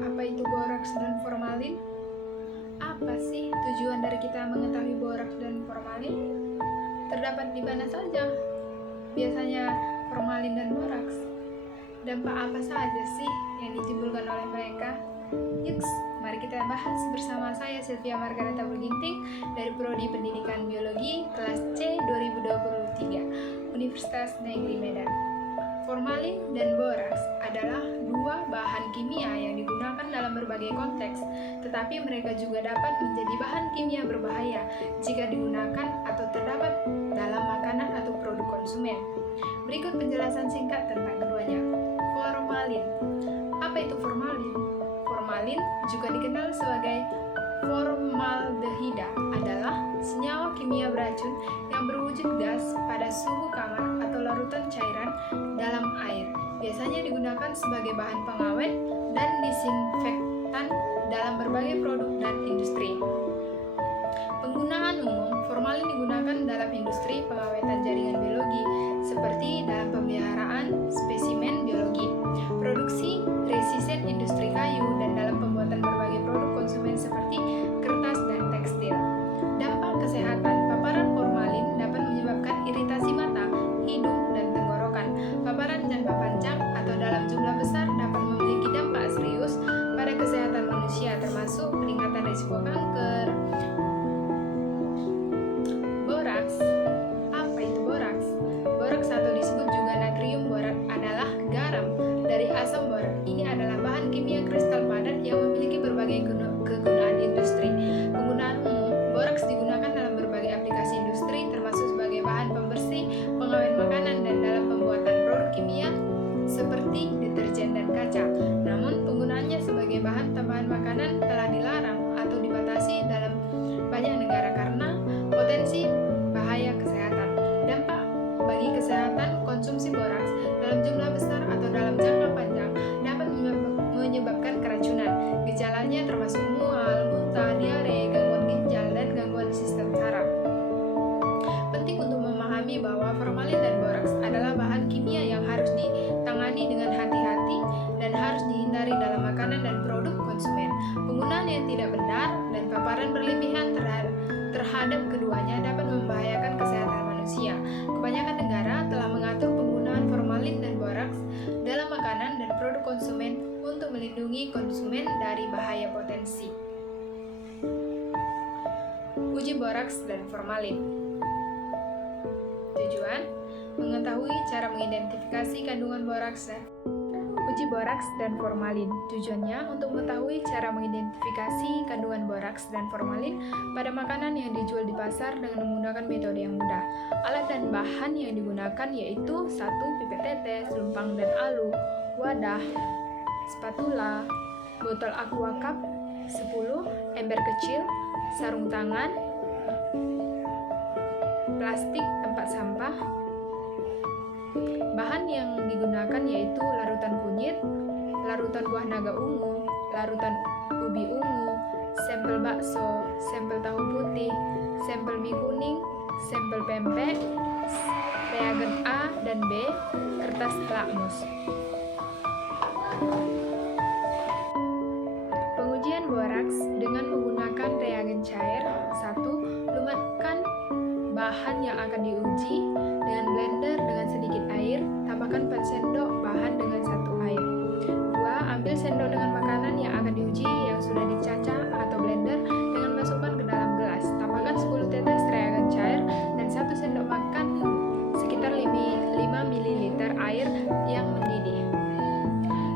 Apa itu boraks dan formalin? Apa sih tujuan dari kita mengetahui boraks dan formalin? Terdapat di mana saja? Biasanya formalin dan boraks. Dampak apa saja sih yang ditimbulkan oleh mereka? Yuks, mari kita bahas bersama saya Sylvia Margareta Beginting dari Prodi Pendidikan Biologi kelas C 2023 Universitas Negeri Medan. Formalin dan boraks adalah dua bahan kimia yang digunakan dalam berbagai konteks, tetapi mereka juga dapat menjadi bahan kimia berbahaya jika digunakan atau terdapat dalam makanan atau produk konsumen. Berikut penjelasan singkat tentang keduanya. Formalin. Apa itu formalin? Formalin juga dikenal sebagai formaldehida adalah senyawa kimia beracun yang berwujud gas pada suhu kamar atau larutan cairan dalam air. Biasanya digunakan sebagai bahan pengawet dan disinfektan dalam berbagai produk dan industri. Penggunaan umum, formalin digunakan dalam industri pengawetan jaringan biologi seperti dalam pemeliharaan spesimen biologi, produksi resisen industri kayu, dan dalam pembuatan berbagai produk konsumen seperti kertas dan tekstil. Dampak kesehatan, paparan formalin dapat menyebabkan iritasi mata, hidung, dan tenggorokan. Paparan jangka panjang atau dalam jumlah besar dapat memiliki dampak serius pada kesehatan manusia, termasuk peningkatan risiko kanker. Boraks. Apa itu boraks? Boraks atau disebut juga natrium borat adalah garam dari asam bor. Ini adalah bahan kimia kristal padat yang memiliki berbagai kegunaan industri. Penggunaan umum, boraks digunakan dalam berbagai aplikasi industri termasuk sebagai bahan pembersih, pengawet makanan, dan dalam pembuatan produk kimia seperti deterjen dan kaca. Namun, penggunaannya sebagai bahan tambahan makanan telah dilarang atau dibatasi dalam banyak negara karena potensi bahaya kesehatan. Dampak bagi kesehatan, konsumsi boraks dalam jumlah besar atau dalam jangka panjang dapat menyebabkan keracunan. Gejalanya termasuk mual, muntah, diare, gangguan ginjal, dan gangguan sistem saraf. Penting untuk memahami bahwa formalin dan boraks adalah bahan kimia yang harus ditangani dengan hati-hati dan harus dihindari dalam makanan dan produk konsumen. Penggunaan yang tidak benar dan paparan berlebihan terhadap keduanya dapat membahayakan kesehatan manusia. Kebanyakan negara telah mengatur penggunaan formalin dan boraks dalam makanan dan produk konsumen untuk melindungi konsumen dari bahaya potensi. Uji boraks dan formalin. Tujuan: mengetahui cara mengidentifikasi kandungan boraks dan uji boraks dan formalin. Tujuannya untuk mengetahui cara mengidentifikasi kandungan boraks dan formalin pada makanan yang dijual di pasar dengan menggunakan metode yang mudah. Alat dan bahan yang digunakan yaitu 1. Pipet tetes, lumpang dan alu, wadah, spatula, botol aqua cup, 10. Ember kecil, sarung tangan, plastik tempat sampah. Bahan yang digunakan yaitu larutan kunyit, larutan buah naga ungu, larutan ubi ungu, sampel bakso, sampel tahu putih, sampel mie kuning, sampel pempek, reagen A dan B, kertas lakmus. Pengujian boraks dengan menggunakan reagen cair. 1. Lumatkan bahan yang akan diuji dengan blender dengan sedikit air. Tambahkan 4 sendok bahan dengan 1 air. 2. Ambil sendok dengan makanan yang akan diuji yang sudah dicacah atau blender dengan masukkan ke dalam gelas. Tambahkan 10 tetes reagen cair dan 1 sendok makan sekitar 5 ml air yang mendidih.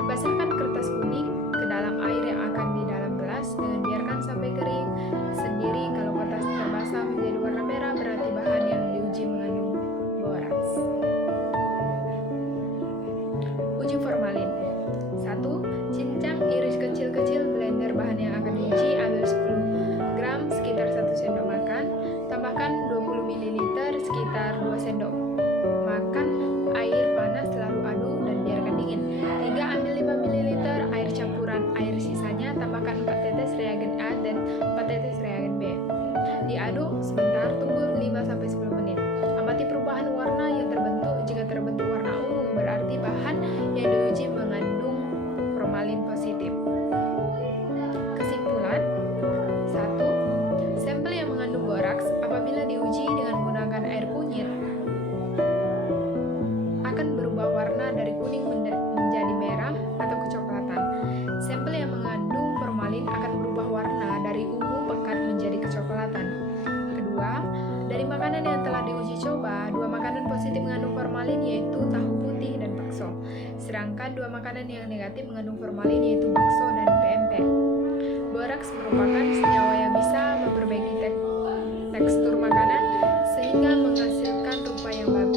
Basahkan kertas kuning ke dalam air yang akan di dalam gelas dengan biarkan sampai kering sendiri. Kalau kertas terbasah menjadi warna merah berarti bahan yang diuji mengandung Sedangkan dua makanan yang negatif mengandung formalin yaitu bakso dan PMP. Boraks merupakan senyawa yang bisa memperbaiki tekstur makanan sehingga menghasilkan rupa yang bagus.